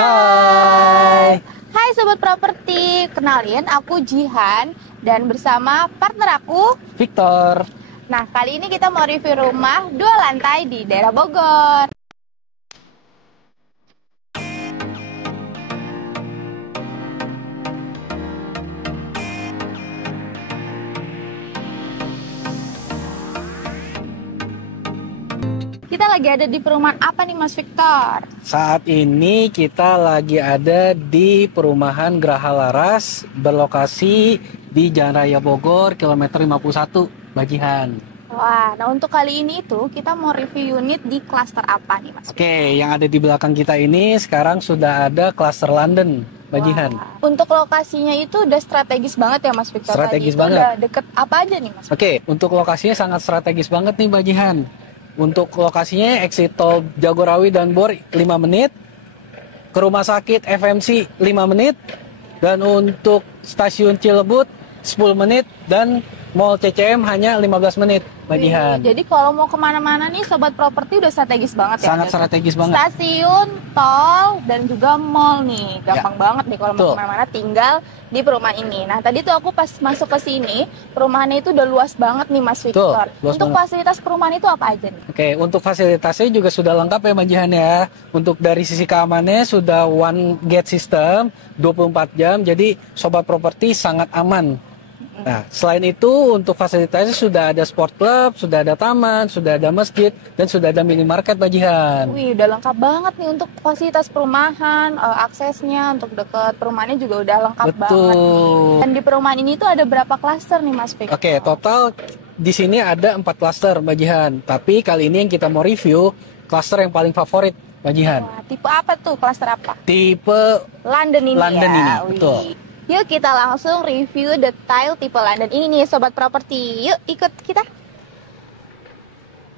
Hai. Hai Sobat Properti, kenalin aku Jihan dan bersama partner aku Victor. Nah, kali ini kita mau review rumah 2 lantai di daerah Bogor. Kita lagi ada di perumahan apa nih Mas Victor? Saat ini kita lagi ada di perumahan Graha Laras, berlokasi di Jalan Raya Bogor, kilometer 51, Bajihan. Wah, nah untuk kali ini itu kita mau review unit di klaster apa nih Mas? Oke, yang ada di belakang kita ini sekarang sudah ada klaster London, Bajihan. Wah, untuk lokasinya itu udah strategis banget ya Mas Victor? Strategis Tadi itu banget. udah deket apa aja nih Mas? Oke, untuk lokasinya sangat strategis banget nih Bajihan. Untuk lokasinya exit tol Jagorawi dan Bor 5 menit, ke rumah sakit FMC 5 menit, dan untuk stasiun Cilebut 10 menit, dan mall CCM hanya 15 menit, Bajihan. Jadi kalau mau kemana-mana nih Sobat Properti udah strategis banget ya? Sangat strategis banget. Stasiun, tol, dan juga mall nih. Gampang banget nih kalau mau Betul. kemana-mana tinggal di perumahan ini. Nah tadi tuh aku pas masuk ke sini, perumahannya itu udah luas banget nih Mas Victor. luas Untuk banget. fasilitas perumahan itu apa aja nih? Oke, untuk fasilitasnya juga sudah lengkap ya Bajihan ya. Untuk dari sisi keamanannya sudah one gate system 24 jam, jadi Sobat Properti sangat aman. Nah, selain itu untuk fasilitasnya sudah ada sport club, sudah ada taman, sudah ada masjid, dan sudah ada minimarket Bajihan. Wih, udah lengkap banget nih untuk fasilitas perumahan, aksesnya untuk deket perumahannya juga udah lengkap banget nih. Betul. Dan di perumahan ini tuh ada berapa klaster nih Mas Victor? Oke, total di sini ada 4 klaster Bajihan. Tapi kali ini yang kita mau review klaster yang paling favorit Bajihan. Wah, tipe apa tuh? Klaster apa? Tipe London ini London ya. ini, Wih. betul. Yuk kita langsung review detail tipe London ini nih Sobat Properti. Yuk ikut kita.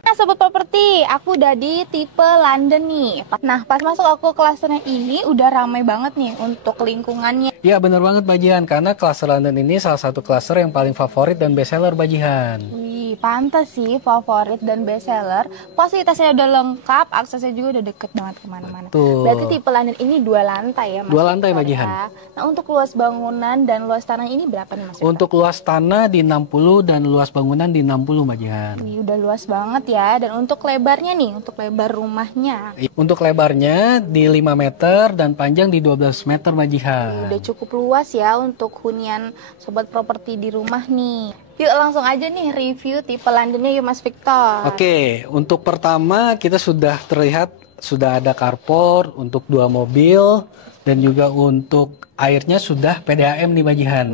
Nah Sobat Properti, aku udah di tipe London nih. Nah pas masuk aku klasternya ini udah ramai banget nih untuk lingkungannya. Ya benar banget Bajihan, karena klaster London ini salah satu klaster yang paling favorit dan bestseller Bajihan. Wih, pantas sih favorit dan bestseller. Fasilitasnya udah lengkap, aksesnya juga udah deket banget kemana-mana. Betul. Berarti tipe London ini 2 lantai ya Mas? 2 lantai, Victor, Bajihan. ya? Nah untuk luas bangunan dan luas tanah ini berapa nih Mas Victor? Untuk luas tanah di 60 dan luas bangunan di 60 Bajihan. Wih, udah luas banget ya. Dan untuk lebarnya nih, untuk lebar rumahnya Untuk lebarnya di 5 meter dan panjang di 12 meter Bajihan. udah cukup luas ya untuk hunian Sobat Properti di rumah nih. Yuk langsung aja nih review tipe Londonnya yuk Mas Victor. Oke, untuk pertama kita sudah terlihat sudah ada carport untuk 2 mobil, dan juga untuk airnya sudah PDAM nih Bajihan.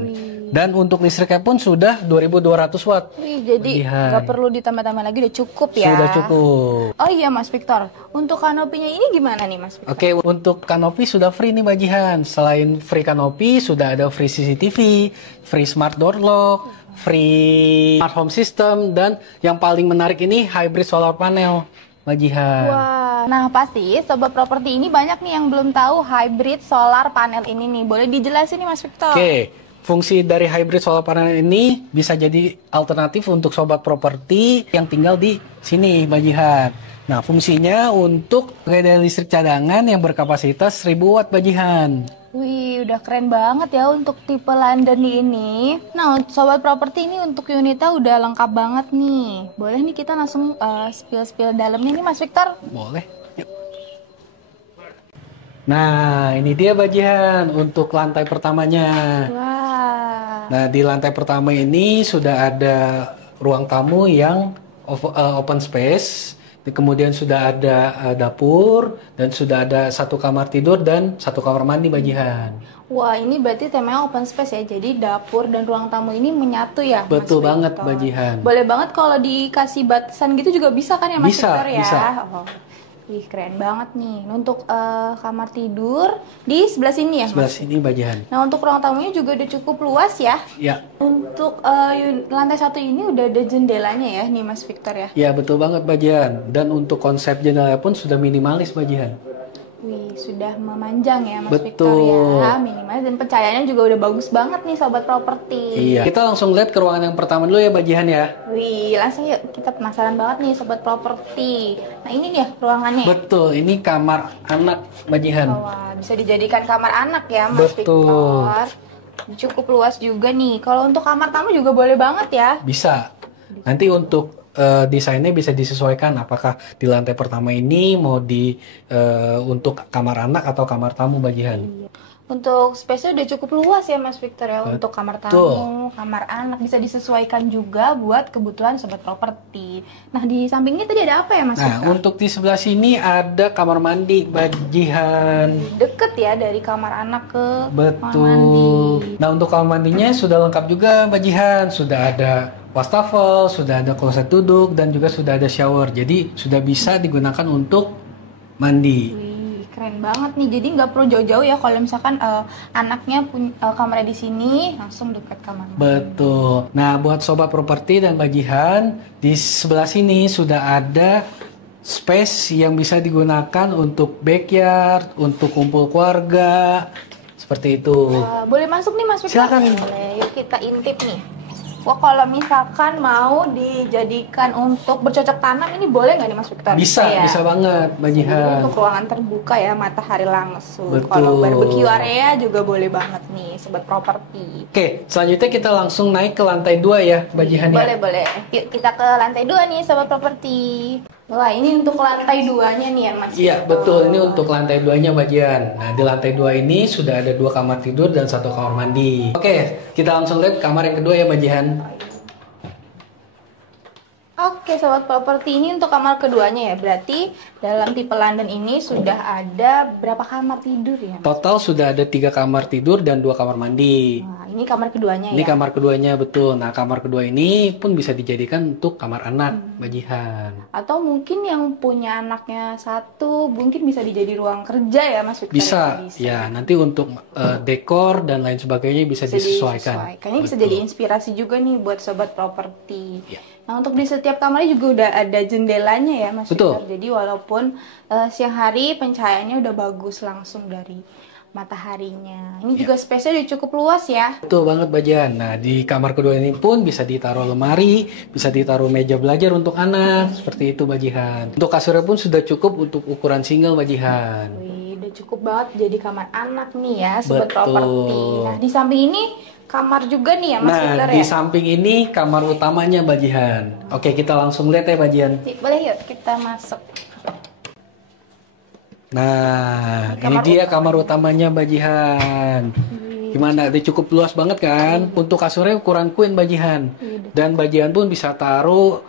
Dan untuk listriknya pun sudah 2200 watt. Wih, jadi Bajihan. nggak perlu ditambah-tambah lagi, udah cukup ya. Sudah cukup. Oh iya Mas Victor, untuk kanopinya ini gimana nih Mas Victor? Oke, untuk kanopi sudah free nih Bajihan. Selain free kanopi, sudah ada free CCTV, free smart door lock, free smart home system, dan yang paling menarik ini hybrid solar panel Bajihan. Wah, nah pasti Sobat Properti ini banyak nih yang belum tahu hybrid solar panel ini nih. Boleh dijelasin nih Mas Victor? Oke, fungsi dari hybrid solar panel ini bisa jadi alternatif untuk Sobat Properti yang tinggal di sini Bajihan. Nah, fungsinya untuk daya listrik cadangan yang berkapasitas 1000 watt Bajihan. Wih, udah keren banget ya untuk tipe London ini. Nah, Sobat Properti ini untuk unitnya udah lengkap banget nih. Boleh nih kita langsung spill-spill dalamnya nih Mas Victor? Boleh. Yuk. Nah, ini dia Bajihan untuk lantai pertamanya. Wah. Nah, di lantai pertama ini sudah ada ruang tamu yang open space. Kemudian sudah ada dapur, dan sudah ada 1 kamar tidur dan 1 kamar mandi Bajihan. Wah, ini berarti temanya open space ya. Jadi dapur dan ruang tamu ini menyatu ya, Mas Betul banget Victor? Bajihan. Boleh banget kalau dikasih batasan gitu juga bisa kan ya Mas Bisa, Victor ya? bisa. Oh. Wih, keren banget nih. Untuk kamar tidur di sebelah sini ya, Sebelah Mas? sini Bajihan. Nah, untuk ruang tamunya juga udah cukup luas ya. Ya, Untuk lantai 1 ini udah ada jendelanya ya nih Mas Victor ya. ya betul banget Bajihan. Dan untuk konsep jendelanya pun sudah minimalis Bajihan. Wih, Wih, sudah memanjang ya Mas Betul. Victor ya, minimalis, dan pencahayaannya juga udah bagus banget nih Sobat Properti. Iya. Kita langsung lihat ke ruangan yang pertama dulu ya Mbak Jihan ya. Wih, langsung yuk, kita penasaran banget nih Sobat Properti. Nah ini nih ruangannya. Betul, ini kamar anak Mbak Jihan. Wah, bisa dijadikan kamar anak ya Mas Betul. Victor. Cukup luas juga nih. Kalau untuk kamar tamu juga boleh banget ya. Bisa. Nanti untuk desainnya bisa disesuaikan, apakah di lantai pertama ini mau untuk kamar anak atau kamar tamu Mbak Jihan. Untuk space-nya udah cukup luas ya Mas Victor ya. Untuk kamar tamu, kamar anak, bisa disesuaikan juga buat kebutuhan Sobat Properti. Nah di sampingnya tadi ada apa ya Mas Nah Victor? untuk di sebelah sini ada kamar mandi Mbak Jihan. Deket ya dari kamar anak ke kamar mandi. Betul. Nah untuk kamar mandinya sudah lengkap juga Mbak Jihan. Sudah ada wastafel, sudah ada kloset duduk, dan juga sudah ada shower. Jadi sudah bisa digunakan untuk mandi. Wih, keren banget nih. Jadi nggak perlu jauh-jauh ya kalau misalkan anaknya punya kamarnya di sini, langsung dekat kamar mandi. Betul. Nah buat Sobat Properti dan Mbak Jihan, di sebelah sini sudah ada space yang bisa digunakan untuk backyard, untuk kumpul keluarga, seperti itu. Boleh masuk nih Mas Victor? Silakan. Boleh, yuk kita intip nih. Wah, kalau misalkan mau dijadikan untuk bercocok tanam, ini boleh nggak nih Mas Victor? Bisa, bisa banget Mbak Ini Jihan. untuk ruangan terbuka ya, matahari langsung. Betul. Kalau barbecue area juga boleh banget nih, Sobat Properti. Oke, selanjutnya kita langsung naik ke lantai 2 ya Mbak Jihan ya. Boleh, boleh. Yuk kita ke lantai 2 nih, Sobat Properti. Wah, ini untuk lantai 2-nya nih ya Mas. Iya, betul. Ini untuk lantai 2-nya Mbak Jihan. Nah, di lantai 2 ini sudah ada 2 kamar tidur dan 1 kamar mandi. Oke, kita langsung lihat kamar yang kedua ya Mbak Jihan. Oke, Sobat Properti, ini untuk kamar keduanya ya. Berarti dalam tipe London ini sudah ada berapa kamar tidur ya? Total sudah ada 3 kamar tidur dan 2 kamar mandi. Nah, ini kamar keduanya Ini ya. kamar keduanya, betul. Nah, kamar kedua ini pun bisa dijadikan untuk kamar anak Mbak Jihan. Atau mungkin yang punya anaknya satu, mungkin bisa dijadi ruang kerja ya Mas Victor? Bisa, ya. Nanti untuk dekor dan lain sebagainya bisa disesuaikan. Ini bisa jadi inspirasi juga nih buat Sobat Properti. Ya. Nah, untuk di setiap kamarnya juga udah ada jendelanya ya Mas Betul. Victor. Jadi walaupun siang hari pencahayaannya udah bagus langsung dari mataharinya. Ini juga space-nya udah cukup luas ya. Betul banget Mbak Jihan. Nah, di kamar kedua ini pun bisa ditaruh lemari, bisa ditaruh meja belajar untuk anak, seperti itu Mbak Jihan. Untuk kasurnya pun sudah cukup untuk ukuran single Mbak Jihan. Wih, udah cukup banget jadi kamar anak nih ya Sobat Betul. Properti. Nah, di samping ini kamar juga nih ya Mas Nah, Victor di ya. samping ini kamar utamanya Mbak Jihan. Oke, kita langsung lihat ya Mbak Jihan. Boleh yuk kita masuk. Nah, ini Kamar dia kamar utamanya Mbak Jihan. Gimana? Dia cukup luas banget kan? Untuk kasurnya ukuran queen Mbak Jihan. Dan Mbak Jihan pun bisa taruh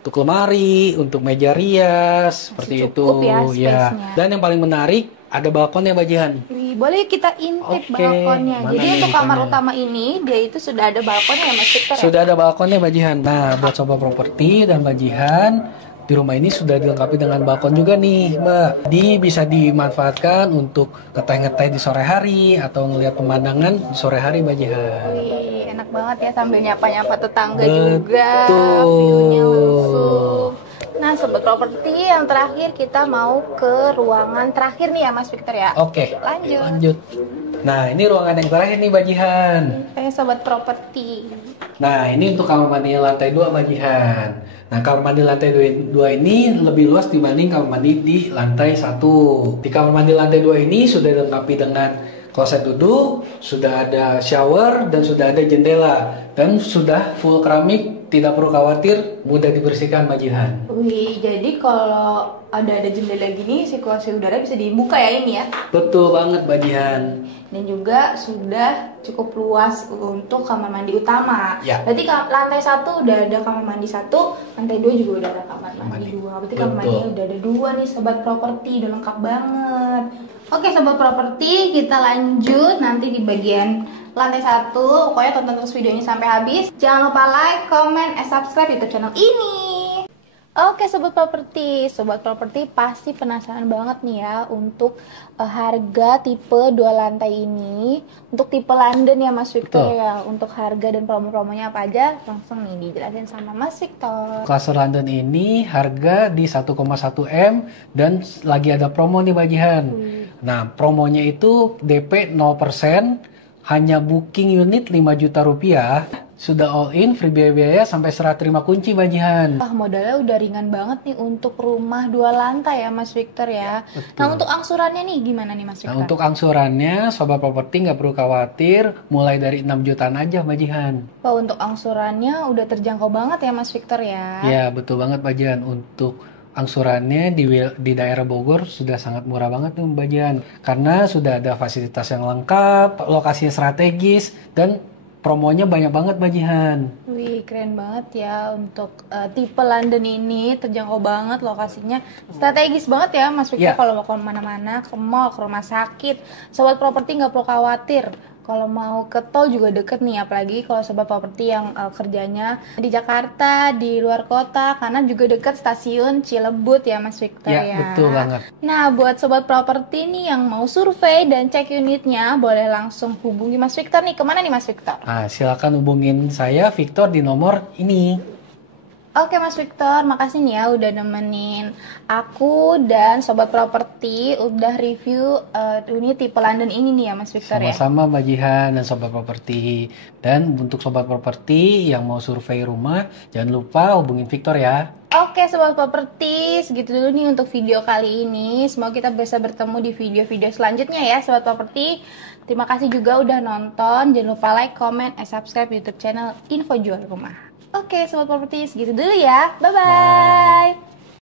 untuk lemari, untuk meja rias, seperti cukup itu. ya space-nya. Dan yang paling menarik ada balkonnya Mbak Jihan. Wih, boleh kita intip Oke, balkonnya. mana Jadi nih untuk kamar balkonnya? utama ini dia itu sudah ada balkonnya ya Mas Victor ya. Sudah ada balkonnya Mbak Jihan. Nah, buat Sobat Properti dan Mbak Jihan, di rumah ini sudah dilengkapi dengan balkon juga nih Mbak. Bisa dimanfaatkan untuk ngeteh-ngeteh di sore hari atau ngelihat pemandangan di sore hari Mbak Jihan. Wih, enak banget ya sambil nyapa-nyapa tetangga Betul. juga. View-nya langsung. Nah, Sobat Properti, yang terakhir kita mau ke ruangan terakhir nih ya Mas Victor ya. Oke, Lanjut. Nah, ini ruangan yang terakhir nih Mbak Jihan. Sobat Properti. Nah, ini untuk kamar mandi lantai 2 Mbak Jihan. Nah, kamar mandi lantai 2 ini lebih luas dibanding kamar mandi di lantai 1. Di kamar mandi lantai 2 ini sudah dilengkapi dengan kloset duduk, sudah ada shower, dan sudah ada jendela. Dan sudah full keramik, tidak perlu khawatir, mudah dibersihkan Mbak Jihan. Wih, jadi kalau ada jendela gini, sirkulasi udara bisa dibuka ya ini ya. Betul banget Mbak Jihan. Dan juga sudah cukup luas untuk kamar mandi utama. Ya. Berarti lantai 1 udah ada kamar mandi 1, lantai 2 juga udah ada kamar mandi 2. Berarti kamar Betul. mandinya udah ada 2 nih Sobat Properti, udah lengkap banget. Oke Sobat Properti, kita lanjut nanti di bagian lantai 1. Pokoknya tonton terus videonya sampai habis. Jangan lupa like, comment, and subscribe YouTube channel ini. Oke Sobat Properti pasti penasaran banget nih ya untuk harga tipe 2 lantai ini. Untuk tipe London ya Mas Victor Betul. ya. Untuk harga dan promo-promonya apa aja langsung nih dijelasin sama Mas Victor. Kasur London ini harga di 1,1 M dan lagi ada promo nih Mbak Jihan. Nah, promonya itu DP 0%, hanya booking unit 5 juta rupiah, sudah all in, free biaya sampai serah terima kunci Mbak Jihan. Wah, modalnya udah ringan banget nih untuk rumah 2 lantai ya Mas Victor ya. Betul. Nah, untuk angsurannya nih gimana nih Mas Nah, Victor? untuk angsurannya, Sobat Properti nggak perlu khawatir, mulai dari 6 jutaan aja Mbak Jihan. Wah, untuk angsurannya udah terjangkau banget ya Mas Victor ya. Ya, betul banget Mbak Jihan. Untuk angsurannya di daerah Bogor sudah sangat murah banget nih Mbak Jihan. Karena sudah ada fasilitas yang lengkap, lokasinya strategis, dan promonya banyak banget Mbak Jihan. Wih, keren banget ya untuk tipe London ini, terjangkau banget lokasinya, strategis banget ya Mas Victor. Ya. Kalau mau kemana-mana, ke mall, ke rumah sakit, Sobat Properti nggak perlu khawatir. Kalau mau ke tol juga deket nih, apalagi kalau Sobat Properti yang kerjanya di Jakarta, di luar kota, karena juga deket stasiun Cilebut ya Mas Victor Ya, ya. betul banget. Nah, buat Sobat Properti nih yang mau survei dan cek unitnya, boleh langsung hubungi Mas Victor nih. Kemana nih Mas Victor? Nah, silakan hubungin saya Victor di nomor ini. Oke Mas Victor, makasih nih ya udah nemenin aku dan Sobat Properti udah review unit tipe London ini nih ya Mas Victor ya. Sama-sama Mbak Jihan dan Sobat Properti. Dan untuk Sobat Properti yang mau survei rumah, jangan lupa hubungin Victor ya. Oke Sobat Properti, segitu dulu nih untuk video kali ini. Semoga kita bisa bertemu di video-video selanjutnya ya Sobat Properti. Terima kasih juga udah nonton. Jangan lupa like, comment, and subscribe YouTube channel Info Jual Rumah. Oke Sobat Properti, segitu dulu ya. Bye-bye.